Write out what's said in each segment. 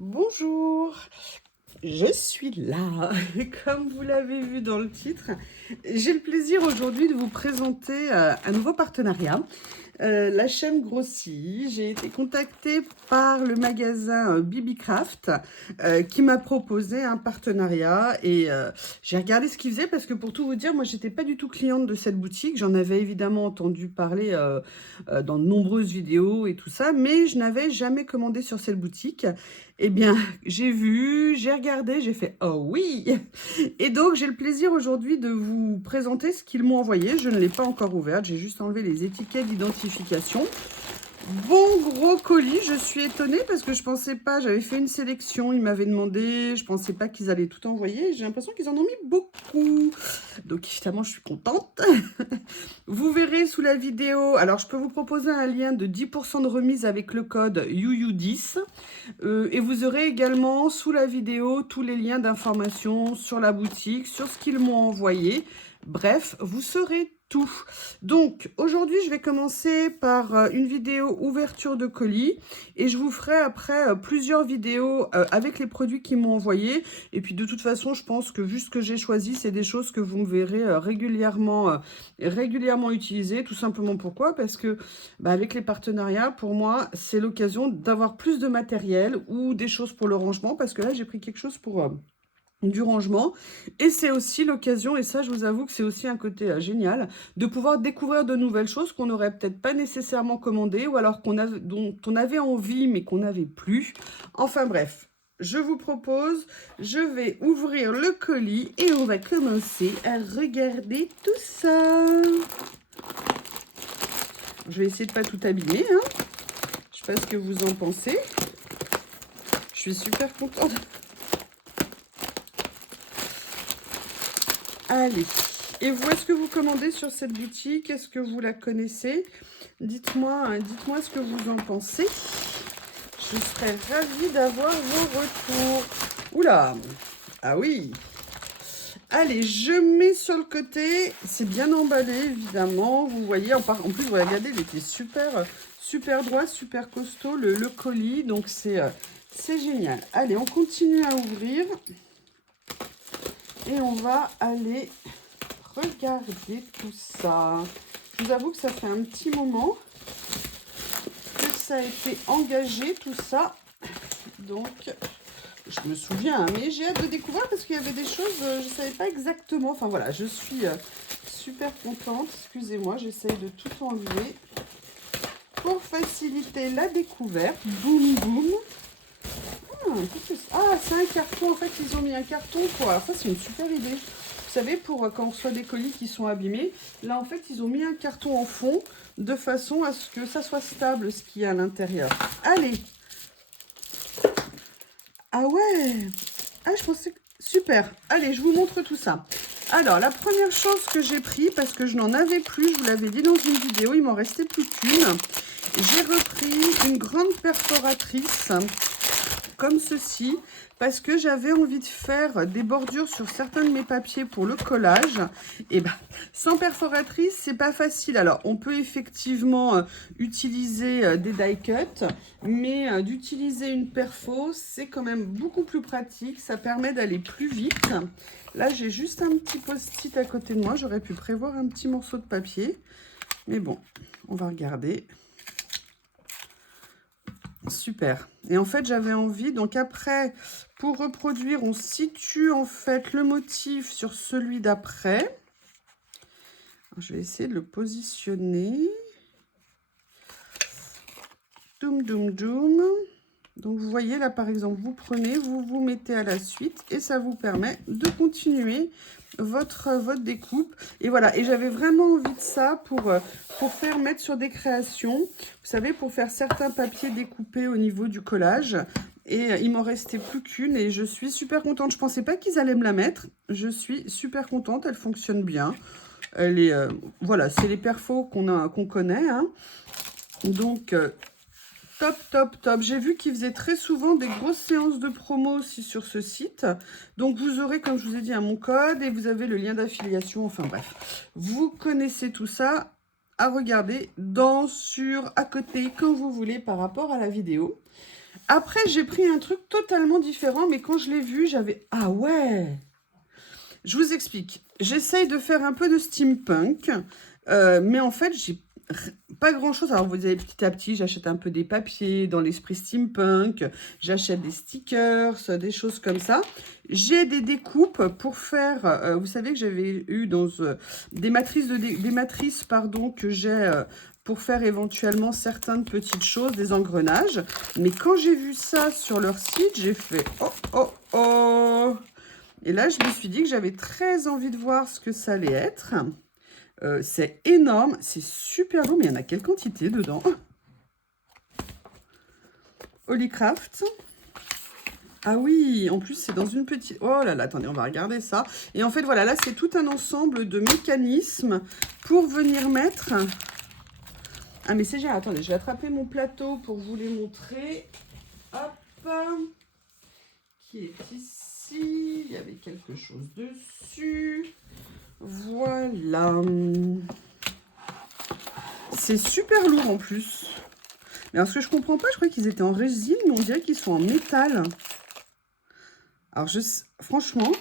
Bonjour, je suis là. Comme vous l'avez vu dans le titre, j'ai le plaisir aujourd'hui de vous présenter un nouveau partenariat. La chaîne grossit. J'ai été contactée par le magasin Bibicraft qui m'a proposé un partenariat et j'ai regardé ce qu'ils faisaient parce que pour tout vous dire, moi j'étais pas du tout cliente de cette boutique. J'en avais évidemment entendu parler dans de nombreuses vidéos et tout ça, mais je n'avais jamais commandé sur cette boutique. Eh bien, j'ai vu, j'ai regardé, j'ai fait «Oh oui!» Et donc, j'ai le plaisir aujourd'hui de vous présenter ce qu'ils m'ont envoyé. Je ne l'ai pas encore ouverte, j'ai juste enlevé les étiquettes d'identification. Bon gros colis, je suis étonnée parce que je pensais pas, j'avais fait une sélection, ils m'avaient demandé, je pensais pas qu'ils allaient tout envoyer. J'ai l'impression qu'ils en ont mis beaucoup. Donc évidemment, je suis contente. Vous verrez sous la vidéo, alors je peux vous proposer un lien de 10% de remise avec le code YUYU10. Et vous aurez également sous la vidéo tous les liens d'information sur la boutique, sur ce qu'ils m'ont envoyé. Bref, vous saurez tout. Donc, aujourd'hui, je vais commencer par une vidéo ouverture de colis et je vous ferai après plusieurs vidéos avec les produits qu'ils m'ont envoyés. Et puis, de toute façon, je pense que vu ce que j'ai choisi, c'est des choses que vous me verrez régulièrement utiliser. Tout simplement pourquoi? Parce que avec les partenariats, pour moi, c'est l'occasion d'avoir plus de matériel ou des choses pour le rangement. Parce que là, j'ai pris quelque chose pour du rangement et c'est aussi l'occasion, et ça je vous avoue que c'est aussi un côté génial, de pouvoir découvrir de nouvelles choses qu'on n'aurait peut-être pas nécessairement commandées ou alors dont on avait envie mais qu'on n'avait plus. Enfin bref, je vous propose, je vais ouvrir le colis et on va commencer à regarder tout ça. Je vais essayer de pas tout abîmer, hein. Je sais pas ce que vous en pensez. Je suis super contente. Allez, et vous, est-ce que vous commandez sur cette boutique? Est-ce que vous la connaissez? Dites-moi ce que vous en pensez. Je serais ravie d'avoir vos retours. Oula, ah oui. Allez, je mets sur le côté. C'est bien emballé, évidemment. Vous voyez, en plus, regardez, il était super droit, super costaud, le colis. Donc, c'est génial. Allez, on continue à ouvrir. Et on va aller regarder tout ça. Je vous avoue que ça fait un petit moment que ça a été engagé, tout ça. Donc, je me souviens, hein, mais j'ai hâte de découvrir parce qu'il y avait des choses, je ne savais pas exactement. Enfin voilà, je suis super contente. Excusez-moi, j'essaye de tout enlever pour faciliter la découverte. Boum, boum. Ah, c'est un carton. En fait, ils ont mis un carton pour... Alors ça, c'est une super idée. Vous savez, pour quand on reçoit des colis qui sont abîmés, là, en fait, ils ont mis un carton en fond de façon à ce que ça soit stable, ce qu'il y a à l'intérieur. Allez. Ah ouais. Ah, je pensais que... Super. Allez, je vous montre tout ça. Alors, la première chose que j'ai pris, parce que je n'en avais plus, je vous l'avais dit dans une vidéo, il m'en restait plus qu'une. J'ai repris une grande perforatrice comme ceci, parce que j'avais envie de faire des bordures sur certains de mes papiers pour le collage. Et ben, sans perforatrice, c'est pas facile. Alors, on peut effectivement utiliser des die cuts, mais d'utiliser une perfo, c'est quand même beaucoup plus pratique. Ça permet d'aller plus vite. Là, j'ai juste un petit post-it à côté de moi. J'aurais pu prévoir un petit morceau de papier. Mais bon, on va regarder. Super. Et en fait, j'avais envie, donc après, pour reproduire, on situe en fait le motif sur celui d'après. Je vais essayer de le positionner. Doum, doum, doum. Donc, vous voyez, là, par exemple, vous prenez, vous vous mettez à la suite et ça vous permet de continuer votre découpe. Et voilà, et j'avais vraiment envie de ça pour faire mettre sur des créations. Vous savez, pour faire certains papiers découpés au niveau du collage. Et il m'en restait plus qu'une et je suis super contente. Je pensais pas qu'ils allaient me la mettre. Je suis super contente, elle fonctionne bien. Elle est, voilà, c'est les perfos qu'on connaît, hein. Donc... top, top, top. J'ai vu qu'ils faisaient très souvent des grosses séances de promo aussi sur ce site. Donc, vous aurez, comme je vous ai dit, mon code et vous avez le lien d'affiliation. Enfin, bref, vous connaissez tout ça à regarder dans, sur, à côté, quand vous voulez par rapport à la vidéo. Après, j'ai pris un truc totalement différent, mais quand je l'ai vu, j'avais... Ah ouais! Je vous explique. J'essaye de faire un peu de steampunk, mais en fait, j'ai pas grand-chose. Alors, vous avez petit à petit, j'achète un peu des papiers dans l'esprit steampunk, j'achète des stickers, des choses comme ça. J'ai des découpes pour faire... vous savez que j'avais eu dans des matrices, pardon, que j'ai... pour faire éventuellement certaines petites choses, des engrenages. Mais quand j'ai vu ça sur leur site, j'ai fait « Oh, oh, oh !» Et là, je me suis dit que j'avais très envie de voir ce que ça allait être. C'est énorme, c'est super lourd, mais il y en a quelle quantité dedans? Holycraft. Ah oui, en plus, c'est dans une petite... Oh là là, attendez, on va regarder ça. Et en fait, voilà, là, c'est tout un ensemble de mécanismes pour venir mettre... Ah, mais c'est génial. Attendez, je vais attraper mon plateau pour vous les montrer. Hop. Qui est ici. Il y avait quelque chose dessus. Voilà. C'est super lourd en plus. Mais alors, ce que je comprends pas, je crois qu'ils étaient en résine, mais on dirait qu'ils sont en métal. Alors, franchement,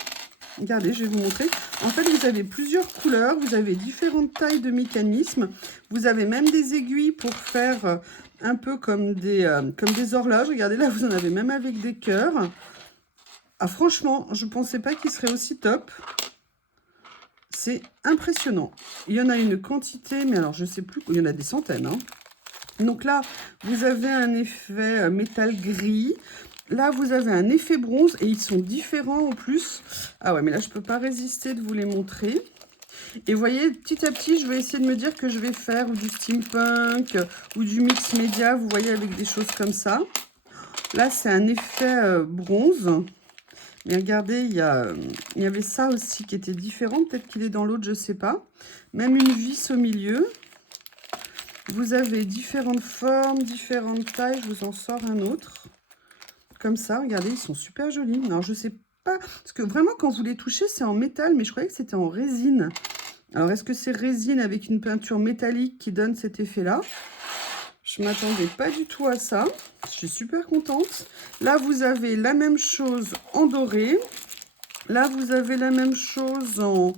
regardez, je vais vous montrer. En fait, vous avez plusieurs couleurs, vous avez différentes tailles de mécanismes. Vous avez même des aiguilles pour faire un peu comme des horloges. Regardez, là, vous en avez même avec des cœurs. Ah, franchement, je ne pensais pas qu'il serait aussi top. C'est impressionnant. Il y en a une quantité, mais alors je ne sais plus, il y en a des centaines. Hein. Donc là, vous avez un effet métal gris. Là, vous avez un effet bronze et ils sont différents en plus. Ah ouais, mais là, je ne peux pas résister de vous les montrer. Et vous voyez, petit à petit, je vais essayer de me dire que je vais faire du steampunk ou du mix média, vous voyez, avec des choses comme ça. Là, c'est un effet bronze. Mais regardez, il y avait ça aussi qui était différent. Peut-être qu'il est dans l'autre, je ne sais pas. Même une vis au milieu. Vous avez différentes formes, différentes tailles. Je vous en sors un autre. Comme ça, regardez, ils sont super jolis. Alors, je ne sais pas. Parce que vraiment, quand vous les touchez, c'est en métal. Mais je croyais que c'était en résine. Alors, est-ce que c'est résine avec une peinture métallique qui donne cet effet-là? Je ne m'attendais pas du tout à ça. Je suis super contente. Là, vous avez la même chose en doré. Là, vous avez la même chose en,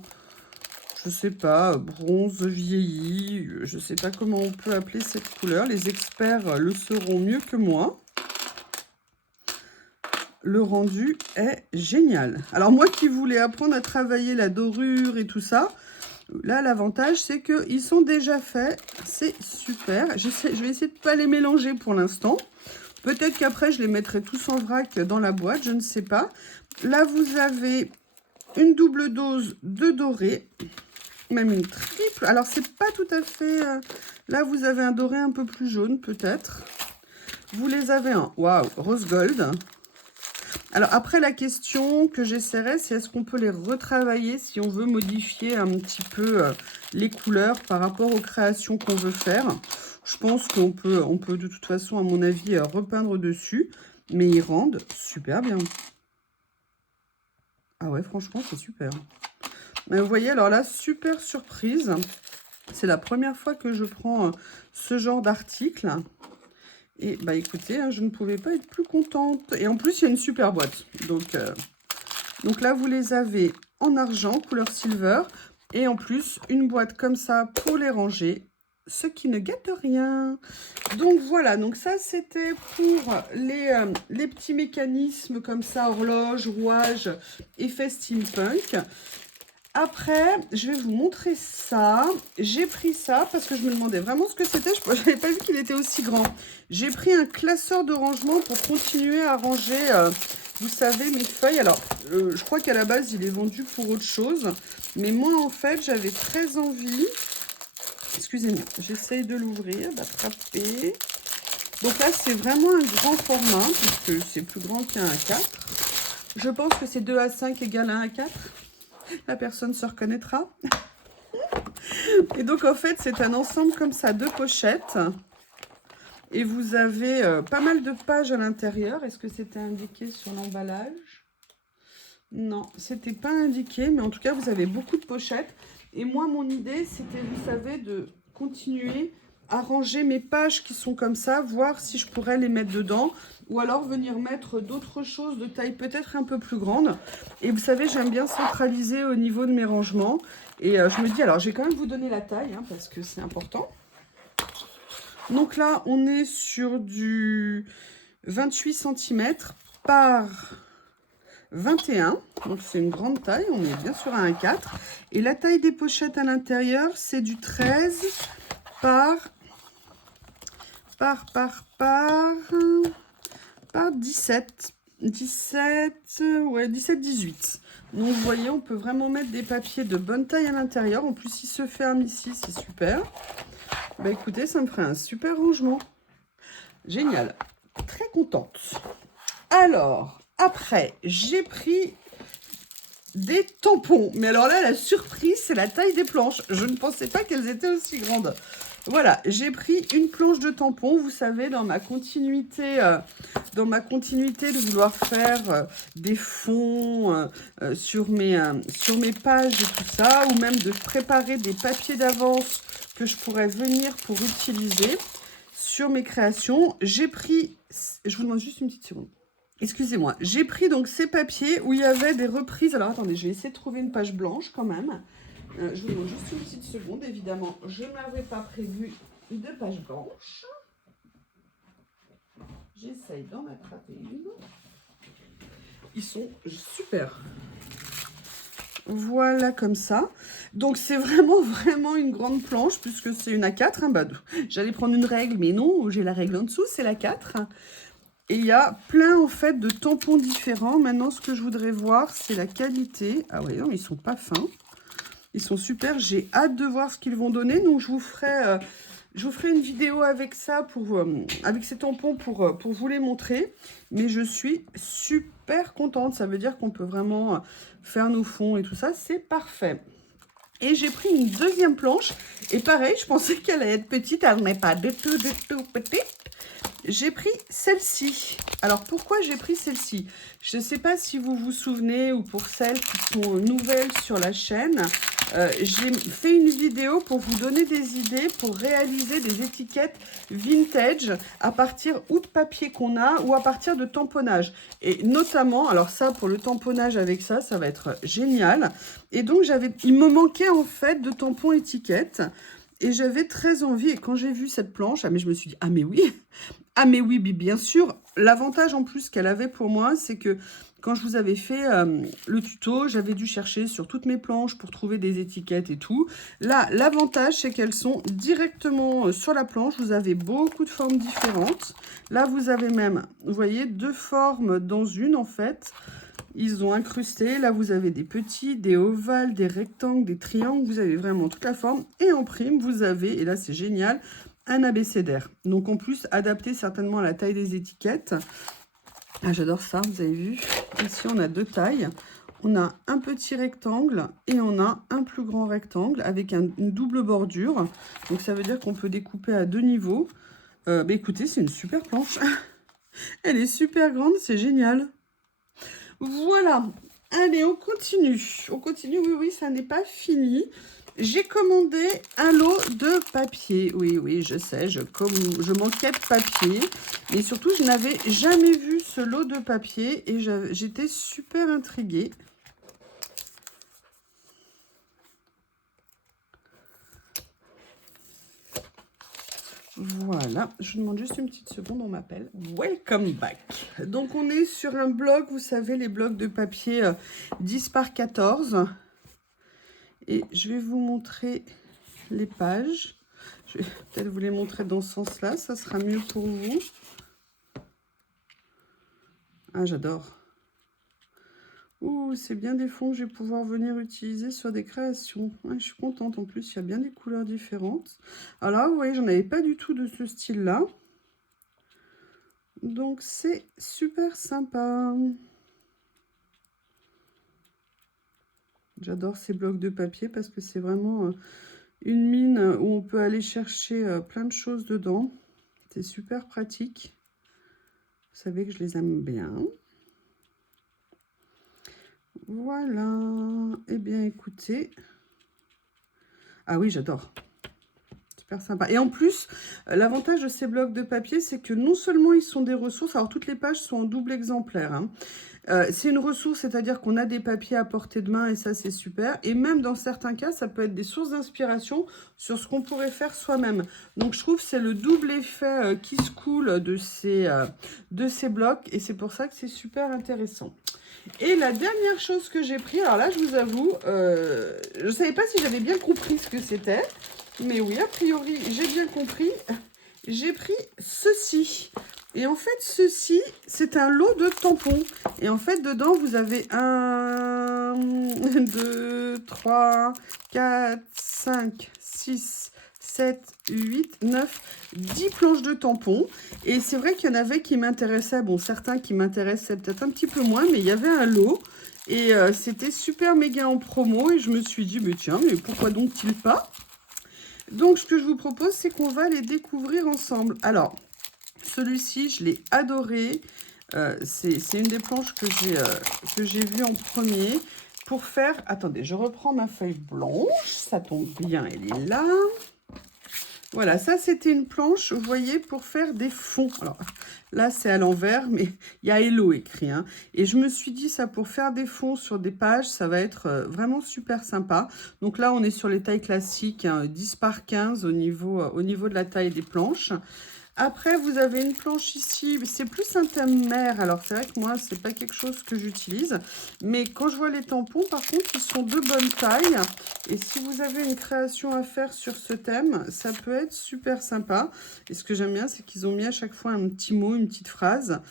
je ne sais pas, bronze vieilli. Je ne sais pas comment on peut appeler cette couleur. Les experts le sauront mieux que moi. Le rendu est génial. Alors, moi qui voulais apprendre à travailler la dorure et tout ça, là, l'avantage, c'est qu'ils sont déjà faits. C'est super. Je vais essayer de ne pas les mélanger pour l'instant. Peut-être qu'après, je les mettrai tous en vrac dans la boîte. Je ne sais pas. Là, vous avez une double dose de doré. Même une triple. Alors, c'est pas tout à fait... Là, vous avez un doré un peu plus jaune, peut-être. Vous les avez en... Waouh, rose gold. Alors, après, la question que j'essaierai, c'est est-ce qu'on peut les retravailler si on veut modifier un petit peu les couleurs par rapport aux créations qu'on veut faire. Je pense qu'on peut, de toute façon, à mon avis, repeindre dessus. Mais ils rendent super bien. Ah ouais, franchement, c'est super. Mais vous voyez, alors là, super surprise. C'est la première fois que je prends ce genre d'article. Et bah écoutez, hein, je ne pouvais pas être plus contente. Et en plus, il y a une super boîte. Donc là, vous les avez en argent, couleur silver. Et en plus, une boîte comme ça pour les ranger. Ce qui ne gâte rien. Donc voilà, donc ça c'était pour les petits mécanismes comme ça, horloge, rouage, effet steampunk. Après, je vais vous montrer ça. J'ai pris ça parce que je me demandais vraiment ce que c'était. Je n'avais pas vu qu'il était aussi grand. J'ai pris un classeur de rangement pour continuer à ranger, vous savez, mes feuilles. Alors, je crois qu'à la base, il est vendu pour autre chose. Mais moi, en fait, j'avais très envie... Excusez-moi, j'essaye de l'ouvrir, d'attraper. Donc là, c'est vraiment un grand format puisque c'est plus grand qu'un A4. Je pense que c'est 2 A5 égale 1 A4. La personne se reconnaîtra. Et donc, en fait, c'est un ensemble comme ça de pochettes. Et vous avez pas mal de pages à l'intérieur. Est-ce que c'était indiqué sur l'emballage? Non, c'était pas indiqué. Mais en tout cas, vous avez beaucoup de pochettes. Et moi, mon idée, c'était, vous savez, de continuer arranger mes pages qui sont comme ça, voir si je pourrais les mettre dedans, ou alors venir mettre d'autres choses de taille peut-être un peu plus grande. Et vous savez, j'aime bien centraliser au niveau de mes rangements. Et je me dis, alors je vais quand même vous donner la taille, hein, parce que c'est important. Donc là, on est sur du 28 cm par 21, donc c'est une grande taille, on est bien sûr à 1,4. Et la taille des pochettes à l'intérieur, c'est du 13 par 17. 17, ouais, 17-18. Donc vous voyez, on peut vraiment mettre des papiers de bonne taille à l'intérieur. En plus, il se ferme ici, c'est super. Bah écoutez, ça me ferait un super rangement. Génial. Très contente. Alors, après, j'ai pris des tampons. Mais alors là, la surprise, c'est la taille des planches. Je ne pensais pas qu'elles étaient aussi grandes. Voilà, j'ai pris une planche de tampons. Vous savez, dans ma continuité de vouloir faire des fonds sur mes pages et tout ça, ou même de préparer des papiers d'avance que je pourrais venir pour utiliser sur mes créations, j'ai pris... Je vous demande juste une petite seconde. Excusez-moi, j'ai pris donc ces papiers où il y avait des reprises. Alors attendez, je vais essayer de trouver une page blanche quand même. Je vous demande juste une petite seconde, évidemment. Je n'avais pas prévu de page blanche. J'essaye d'en attraper une. Ils sont super. Voilà, comme ça. Donc, c'est vraiment une grande planche, puisque c'est une A4. Hein, bah, j'allais prendre une règle, mais non, j'ai la règle en dessous, c'est la 4. Et il y a plein, en fait, de tampons différents. Maintenant, ce que je voudrais voir, c'est la qualité. Ah ouais, non, ils sont pas fins. Ils sont super. J'ai hâte de voir ce qu'ils vont donner. Donc, je vous ferai une vidéo avec ça, avec ces tampons pour vous les montrer. Mais je suis super contente. Ça veut dire qu'on peut vraiment faire nos fonds et tout ça. C'est parfait. Et j'ai pris une deuxième planche. Et pareil, je pensais qu'elle allait être petite. Elle n'est pas du tout petite. J'ai pris celle-ci. Alors, pourquoi j'ai pris celle-ci? Je ne sais pas si vous vous souvenez, ou pour celles qui sont nouvelles sur la chaîne, j'ai fait une vidéo pour vous donner des idées pour réaliser des étiquettes vintage à partir ou de papier qu'on a ou à partir de tamponnage. Et notamment, alors ça, pour le tamponnage avec ça, ça va être génial. Et donc, il me manquait en fait de tampons étiquettes. Et j'avais très envie, et quand j'ai vu cette planche, ah mais je me suis dit, ah mais oui, ah mais oui, bien sûr. L'avantage en plus qu'elle avait pour moi, c'est que quand je vous avais fait le tuto, j'avais dû chercher sur toutes mes planches pour trouver des étiquettes et tout. Là, l'avantage, c'est qu'elles sont directement sur la planche. Vous avez beaucoup de formes différentes. Là, vous avez même, vous voyez, 2 formes dans une en fait. Ils ont incrusté. Là, vous avez des petits, des ovales, des rectangles, des triangles. Vous avez vraiment toute la forme. Et en prime, vous avez, et là, c'est génial, un abécédaire. Donc, en plus, adapté certainement à la taille des étiquettes. Ah, j'adore ça, vous avez vu. Ici, on a 2 tailles. On a un petit rectangle et on a un plus grand rectangle avec une double bordure. Donc, ça veut dire qu'on peut découper à 2 niveaux. Bah, écoutez, c'est une super planche. Elle est super grande, c'est génial. Voilà, allez, on continue. On continue, oui, ça n'est pas fini. J'ai commandé un lot de papier. Oui, je sais, je manquais de papier. Mais surtout, je n'avais jamais vu ce lot de papier et j'étais super intriguée. Voilà, je vous demande juste une petite seconde, on m'appelle. Welcome back. Donc, on est sur un bloc, vous savez, les blocs de papier 10 par 14. Et je vais vous montrer les pages. Je vais peut-être vous les montrer dans ce sens-là, ça sera mieux pour vous. Ah, j'adore. Ouh, c'est bien des fonds que je vais pouvoir venir utiliser sur des créations. Ouais, je suis contente. En plus, il y a bien des couleurs différentes. Alors là, vous voyez, j'en avais pas du tout de ce style-là. Donc, c'est super sympa. J'adore ces blocs de papier parce que c'est vraiment une mine où on peut aller chercher plein de choses dedans. C'est super pratique. Vous savez que je les aime bien. Voilà. Eh bien, écoutez. Ah oui, j'adore. super sympa. Et en plus, l'avantage de ces blocs de papier, c'est que non seulement ils sont des ressources, alors toutes les pages sont en double exemplaire, hein. C'est une ressource, c'est-à-dire qu'on a des papiers à portée de main et ça, c'est super. Et même dans certains cas, ça peut être des sources d'inspiration sur ce qu'on pourrait faire soi-même. Donc, je trouve que c'est le double effet qui se coule de ces blocs et c'est pour ça que c'est super intéressant. Et la dernière chose que j'ai pris, alors là, je vous avoue, je ne savais pas si j'avais bien compris ce que c'était. Mais oui, a priori, j'ai bien compris. J'ai pris ceci. Et en fait, ceci, c'est un lot de tampons. Et en fait, dedans, vous avez 1, 2, 3, 4, 5, 6, 7, 8, 9, 10 planches de tampons. Et c'est vrai qu'il y en avait qui m'intéressaient. Bon, certains qui m'intéressaient peut-être un petit peu moins, mais il y avait un lot. Et c'était super méga en promo. Et je me suis dit, mais tiens, mais pourquoi donc-il pas? Donc, ce que je vous propose, c'est qu'on va les découvrir ensemble. Alors, celui-ci, je l'ai adoré. C'est une des planches que j'ai vues en premier. Pour faire... Attendez, je reprends ma feuille blanche. Ça tombe bien, elle est là. Voilà, ça, c'était une planche, vous voyez, pour faire des fonds. Alors, là, c'est à l'envers, mais il y a Hello écrit, hein. Et je me suis dit, ça, pour faire des fonds sur des pages, ça va être vraiment super sympa. Donc là, on est sur les tailles classiques, hein, 10 par 15 au niveau de la taille des planches. Après, vous avez une planche ici, c'est plus un thème mer. Alors, c'est vrai que moi, c'est pas quelque chose que j'utilise. Mais quand je vois les tampons, par contre, ils sont de bonne taille. Et si vous avez une création à faire sur ce thème, ça peut être super sympa. Et ce que j'aime bien, c'est qu'ils ont mis à chaque fois un petit mot, une petite phrase.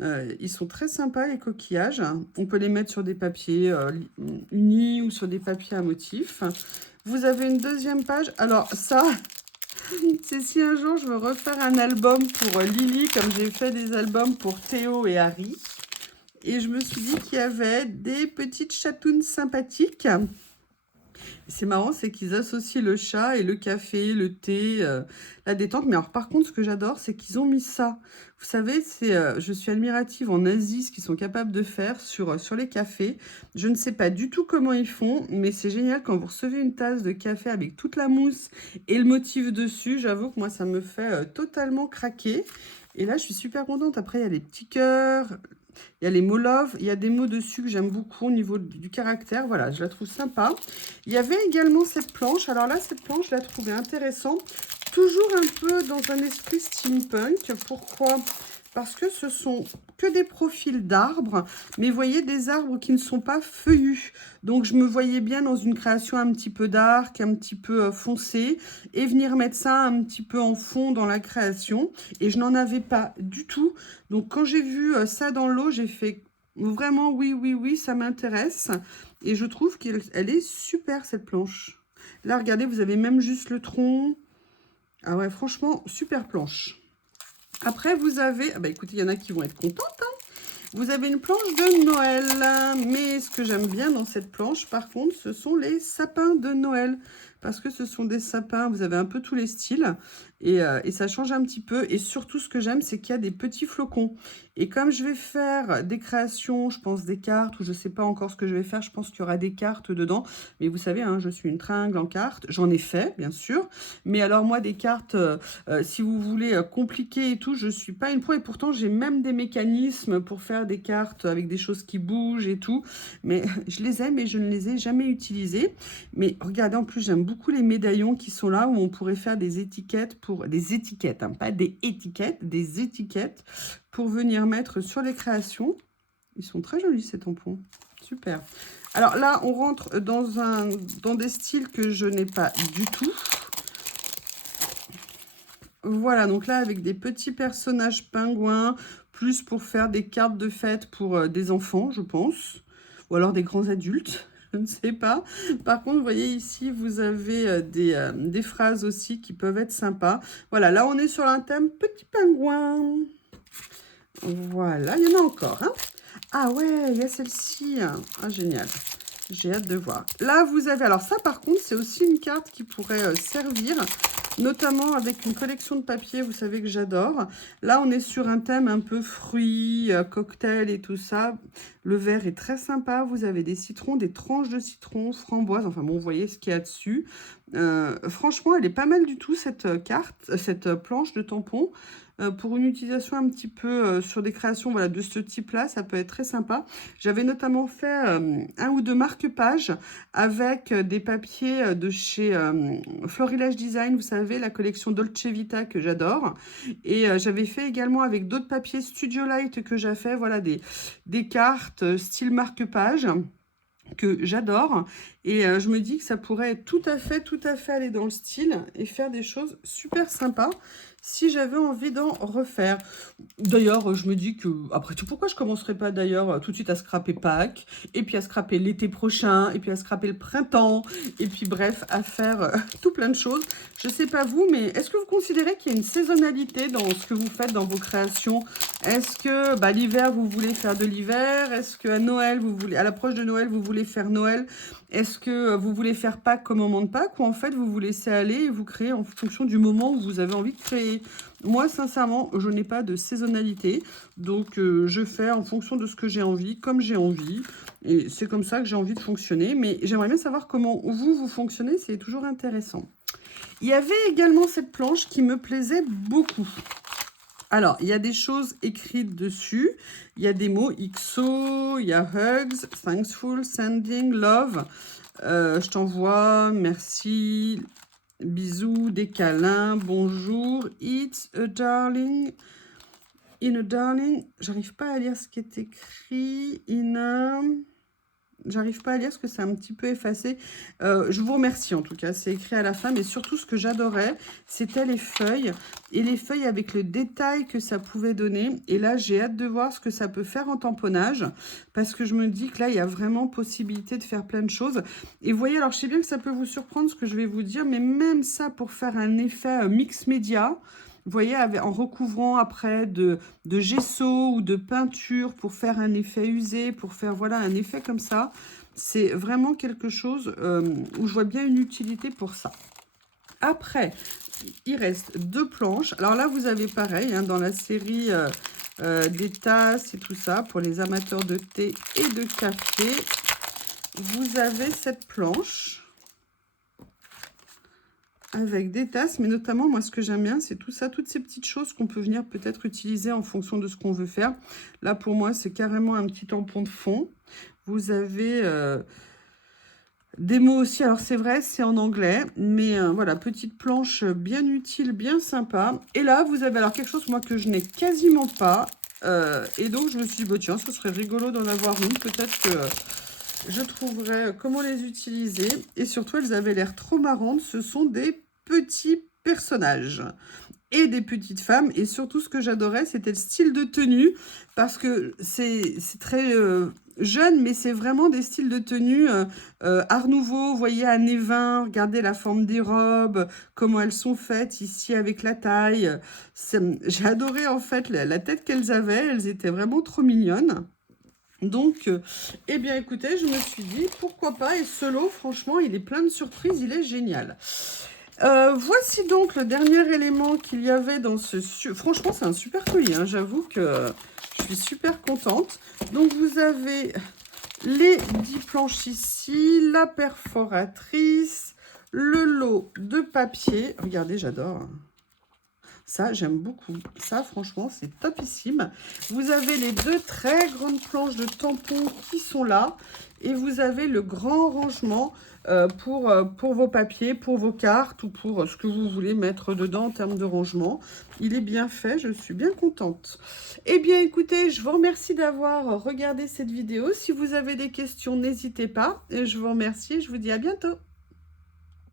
Ils sont très sympas, les coquillages. On peut les mettre sur des papiers unis ou sur des papiers à motifs. Vous avez une deuxième page. Alors, ça... C'est si un jour je veux refaire un album pour Lily, comme j'ai fait des albums pour Théo et Harry. Et je me suis dit qu'il y avait des petites chatounes sympathiques. C'est marrant, c'est qu'ils associent le chat et le café, le thé, la détente. Mais alors par contre, ce que j'adore, c'est qu'ils ont mis ça. Vous savez, je suis admirative en Asie, ce qu'ils sont capables de faire sur les cafés. Je ne sais pas du tout comment ils font, mais c'est génial quand vous recevez une tasse de café avec toute la mousse et le motif dessus. J'avoue que moi, ça me fait totalement craquer. Et là, je suis super contente. Après, il y a les petits cœurs. Il y a les mots love, il y a des mots dessus que j'aime beaucoup au niveau du caractère. Voilà, je la trouve sympa. Il y avait également cette planche. Alors là, cette planche, je la trouvais intéressante. Toujours un peu dans un esprit steampunk. Pourquoi ? Parce que ce sont que des profils d'arbres, mais vous voyez, des arbres qui ne sont pas feuillus. Donc, je me voyais bien dans une création un petit peu dark, un petit peu foncé, et venir mettre ça un petit peu en fond dans la création. Et je n'en avais pas du tout. Donc, quand j'ai vu ça dans l'eau, j'ai fait vraiment oui, oui, oui, ça m'intéresse. Et je trouve qu'elle est super, cette planche. Là, regardez, vous avez même juste le tronc. Ah ouais, franchement, super planche. Après, vous avez... Ah bah écoutez, il y en a qui vont être contentes, hein. Vous avez une planche de Noël. Mais ce que j'aime bien dans cette planche, par contre, ce sont les sapins de Noël. Parce que ce sont des sapins, vous avez un peu tous les styles. Et ça change un petit peu. Et surtout, ce que j'aime, c'est qu'il y a des petits flocons. Et comme je vais faire des créations, je pense des cartes, ou je ne sais pas encore ce que je vais faire, je pense qu'il y aura des cartes dedans. Mais vous savez, hein, je suis une tringle en cartes. J'en ai fait, bien sûr. Mais alors moi, des cartes, si vous voulez, compliquées et tout, je ne suis pas une pro. Et pourtant, j'ai même des mécanismes pour faire des cartes avec des choses qui bougent et tout. Mais je les aime et je ne les ai jamais utilisées. Mais regardez, en plus, j'aime beaucoup les médaillons qui sont là, où on pourrait faire des étiquettes des étiquettes, hein, pas des étiquettes, des étiquettes pour venir mettre sur les créations. Ils sont très jolis, ces tampons. Super. Alors là, on rentre dans des styles que je n'ai pas du tout. Voilà, donc là, avec des petits personnages pingouins, plus pour faire des cartes de fête pour des enfants, je pense. Ou alors des grands adultes. Je ne sais pas. Par contre, vous voyez ici, vous avez des phrases aussi qui peuvent être sympas. Voilà, là, on est sur un thème petit pingouin. Voilà, il y en a encore, hein. Ah ouais, il y a celle-ci. Ah, génial. J'ai hâte de voir. Là, vous avez... Alors ça, par contre, c'est aussi une carte qui pourrait servir notamment avec une collection de papiers, vous savez que j'adore. Là, on est sur un thème un peu fruits, cocktail et tout ça. Le verre est très sympa. Vous avez des citrons, des tranches de citron, framboise. Enfin bon, vous voyez ce qu'il y a dessus. Franchement, elle est pas mal du tout, cette carte, cette planche de tampon. Pour une utilisation un petit peu sur des créations voilà, de ce type-là, ça peut être très sympa. J'avais notamment fait un ou deux marque-pages avec des papiers de chez Florilège Design, vous savez, la collection Dolce Vita que j'adore. Et j'avais fait également avec d'autres papiers Studio Light que j'ai fait, voilà, des cartes style marque-page que j'adore. Et je me dis que ça pourrait tout à fait aller dans le style et faire des choses super sympas si j'avais envie d'en refaire. D'ailleurs, je me dis que, après tout, pourquoi je commencerais pas d'ailleurs tout de suite à scraper Pâques, et puis à scraper l'été prochain, et puis à scraper le printemps, et puis bref, à faire tout plein de choses. Je sais pas vous, mais est-ce que vous considérez qu'il y a une saisonnalité dans ce que vous faites dans vos créations? Est-ce que l'hiver, vous voulez faire de l'hiver? Est-ce qu'à Noël, à l'approche de Noël, vous voulez faire Noël? Est-ce que vous voulez faire Pâques comme moment de Pâques, ou en fait, vous vous laissez aller et vous créez en fonction du moment où vous avez envie de créer? Moi, sincèrement, je n'ai pas de saisonnalité, donc je fais en fonction de ce que j'ai envie, comme j'ai envie, et c'est comme ça que j'ai envie de fonctionner. Mais j'aimerais bien savoir comment vous fonctionnez, c'est toujours intéressant. Il y avait également cette planche qui me plaisait beaucoup. Alors, il y a des choses écrites dessus, il y a des mots XO, il y a hugs, thankful, sending, love, je t'envoie, merci, bisous, des câlins, bonjour, it's a darling, in a darling, j'arrive pas à lire ce qui est écrit, j'arrive pas à lire parce que c'est un petit peu effacé. Je vous remercie en tout cas, c'est écrit à la fin. Mais surtout, ce que j'adorais, c'était les feuilles. Et les feuilles avec le détail que ça pouvait donner. Et là, j'ai hâte de voir ce que ça peut faire en tamponnage. Parce que je me dis que là, il y a vraiment possibilité de faire plein de choses. Et vous voyez, alors je sais bien que ça peut vous surprendre ce que je vais vous dire. Mais même ça, pour faire un effet mix média... Vous voyez, en recouvrant après de gesso ou de peinture pour faire un effet usé, pour faire voilà un effet comme ça, c'est vraiment quelque chose où je vois bien une utilité pour ça. Après, il reste deux planches. Alors là, vous avez pareil, hein, dans la série des tasses et tout ça, pour les amateurs de thé et de café, vous avez cette planche avec des tasses, mais notamment, moi, ce que j'aime bien, c'est tout ça, toutes ces petites choses qu'on peut venir peut-être utiliser en fonction de ce qu'on veut faire. Là, pour moi, c'est carrément un petit tampon de fond. Vous avez des mots aussi. Alors, c'est vrai, c'est en anglais, mais voilà, petite planche bien utile, bien sympa. Et là, vous avez alors quelque chose, moi, que je n'ai quasiment pas. Et donc, je me suis dit, bah, tiens, ce serait rigolo d'en avoir une. Peut-être que... je trouverai comment les utiliser. Et surtout, elles avaient l'air trop marrantes. Ce sont des petits personnages et des petites femmes. Et surtout, ce que j'adorais, c'était le style de tenue. Parce que c'est très jeune, mais c'est vraiment des styles de tenue Art Nouveau. Vous voyez, années 20, regardez la forme des robes, comment elles sont faites ici avec la taille. J'ai adoré en fait la tête qu'elles avaient. Elles étaient vraiment trop mignonnes. Donc, eh bien, écoutez, je me suis dit, pourquoi pas. Et ce lot, franchement, il est plein de surprises, il est génial. Voici donc le dernier élément qu'il y avait dans ce... Franchement, c'est un super colis, hein, j'avoue que je suis super contente. Donc, vous avez les 10 planches ici, la perforatrice, le lot de papier. Regardez, j'adore. Ça, j'aime beaucoup. Ça, franchement, c'est topissime. Vous avez les deux très grandes planches de tampons qui sont là. Et vous avez le grand rangement pour vos papiers, pour vos cartes ou pour ce que vous voulez mettre dedans en termes de rangement. Il est bien fait, je suis bien contente. Eh bien, écoutez, je vous remercie d'avoir regardé cette vidéo. Si vous avez des questions, n'hésitez pas. Et je vous remercie et je vous dis à bientôt.